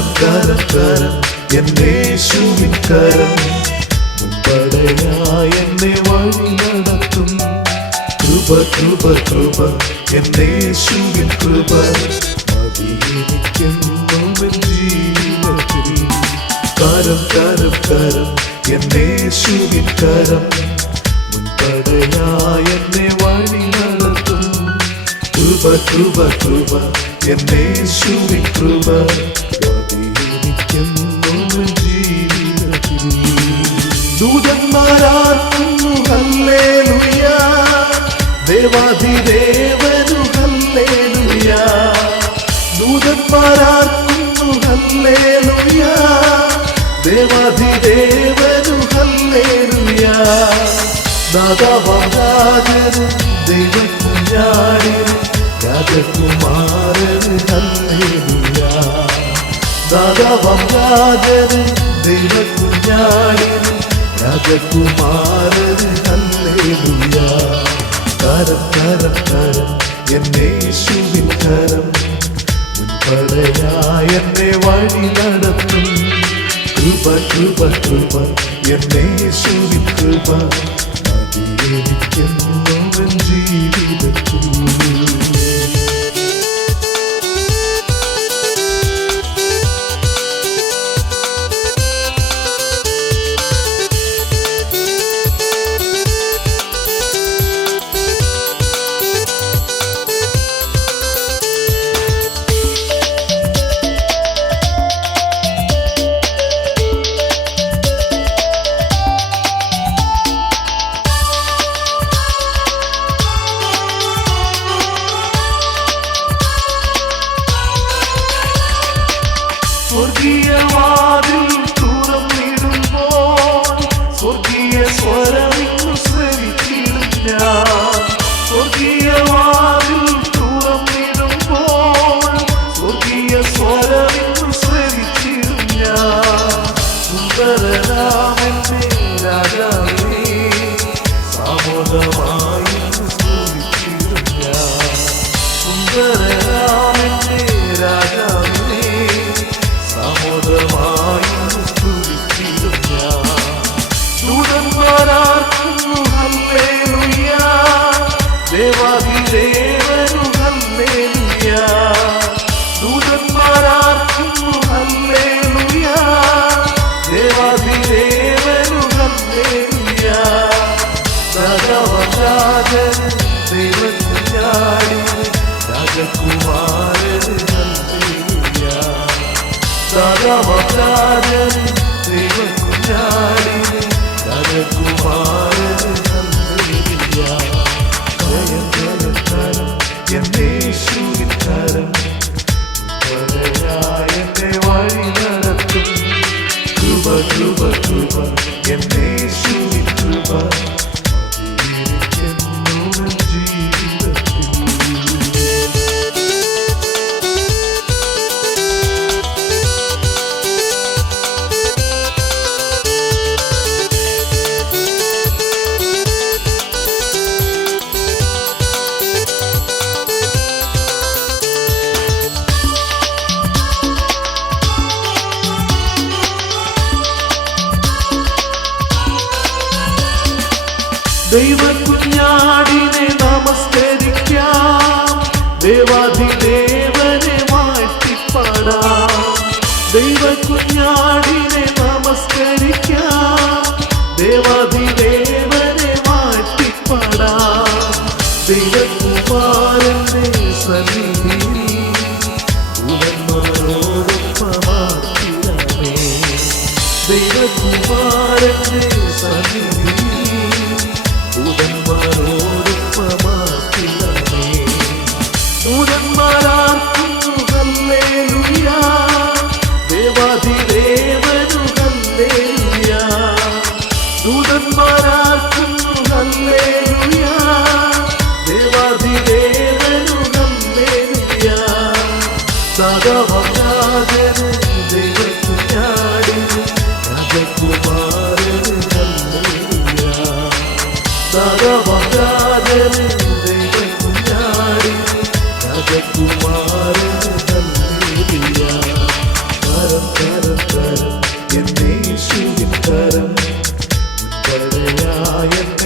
കരം കരം കരം എന്നേശുവിൻ കരം മുൻപടയായി എന്നെ വഴി നടത്തും കൃപ കൃപ കൃപ എന്നേശുവിൻ കൃപ മതിയെനിക്കെന്നും ജീവിതത്തിൽ കരം കരം കരം എന്നേശുവിൻ കരം മുൻപടയായി എന്നെ വഴി നടത്തും കൃപ കൃപ കൃപ എന്നേശുവിൻ കൃപ മതിയെനിക്കെന്നും ജീവിതത്തിൽ ദൂതന്മാരാർക്കുന്നു ഹല്ലേലൂയ ദേവാധിദേവനു ഹല്ലേലൂയ ദൂതന്മാരാർക്കുന്നു ഹല്ലേലൂയ ദേവാധിദേവനു ഹല്ലേലൂയ നാദാവാദാജനു ദൈവകുഞ്ഞാടിനു രാജകുമാരന് ഹല്ലേലൂയ നാദാവാദാജനു ദൈവകുഞ്ഞാടിനു രാജകുമാരന് ഹല്ലേലൂയ കരം കരം കരം എന്നേശുവിൻ കരം മുൻപടയായി എന്നെ വഴി നടത്തും കൃപ കൃപ കൃപ എന്നേശുവിൻ കൃപ മതിയെനിക്കെന്നും ജീവിതത്തിൽ സ്വർഗീയവാതിൽ തുറന്നിടുമ്പോൾ സ്വർഗീയ സ്വരമിന്നു ശ്രവിച്ചിടും ഞാൻ സ്വർഗീയവാതിൽ തുറന്നിടുമ്പോൾ സ്വർഗീയ സ്വരമിന്നു ശ്രവിച്ചിടും ഞാൻ സുന്ദരനാമെന്നെ രാജാവേ സാമോദമായി സ്തുതിച്ചിടും ഞാൻ സുന്ദരനാമെന്നെ രാജാവേ സാമോദമായി സ്തുതിച്ചിടും ഞാൻ ദൂതന്മാരാർക്കുന്നു ഹല്ലേലൂയ ദേവാധിദേവനു ഹല്ലേലൂയ ദൂതന്മാരാർക്കുന്നു ഹല്ലേലൂയ ദേവാധിദേവനു ഹല്ലേലൂയ രാജാവരാജന് ദൈവകുഞ്ഞാടിന് രാജകുമാരന് ഹല്ലേലൂയ രാജാവരാജന് ദൈവകുഞ്ഞാടിന് രാജകുമാരന് ഹല്ലേലൂയ ജയം ജയം കരം എന്നേശുവിൻ കരം മുൻപടയായി എന്നെ വഴി നടത്തും കൃപ കൃപ കൃപ എന്നേശുവിൻ കൃപ മതിയെനിക്കെന്നും ജീവിതത്തിൽ ദൈവകുഞ്ഞാടിനെ നമസ്കരിക്കാം ദേവാധിദേവനെ വാഴ്ത്തിപ്പാടാം ദൈവകുഞ്ഞാടിനെ നമസ്കരിക്കാം ദേവാധിദേവനെ വാഴ്ത്തിപ്പാടാം ദൈവകുമാരന്റെ സന്നിധിയിൽ ദൂതന്മാരോടൊപ്പമാക്കിടമേ ദൈവകുമാരന്റെ സന്നിധിയിൽ ദൂതന്മാരോടൊപ്പമാക്കിടമേ ദൂതന്മാരാർക്കുന്നു ഹല്ലേലൂയ ദേവാധിദേവനു ഹല്ലേലൂയ ദൂതന്മാരാർക്കുന്നു ഹല്ലേലൂയ ദേവാധിദേവനു ഹല്ലേലൂയ സദാവരാജന് ദൈവകുഞ്ഞാടിന് രാജകുമാരന് ഹല്ലേലൂയ സദാവരാജന് ദൈവകുഞ്ഞാടിന് രാജകുമാരന് ഹല്ലേലൂയ നായകൻ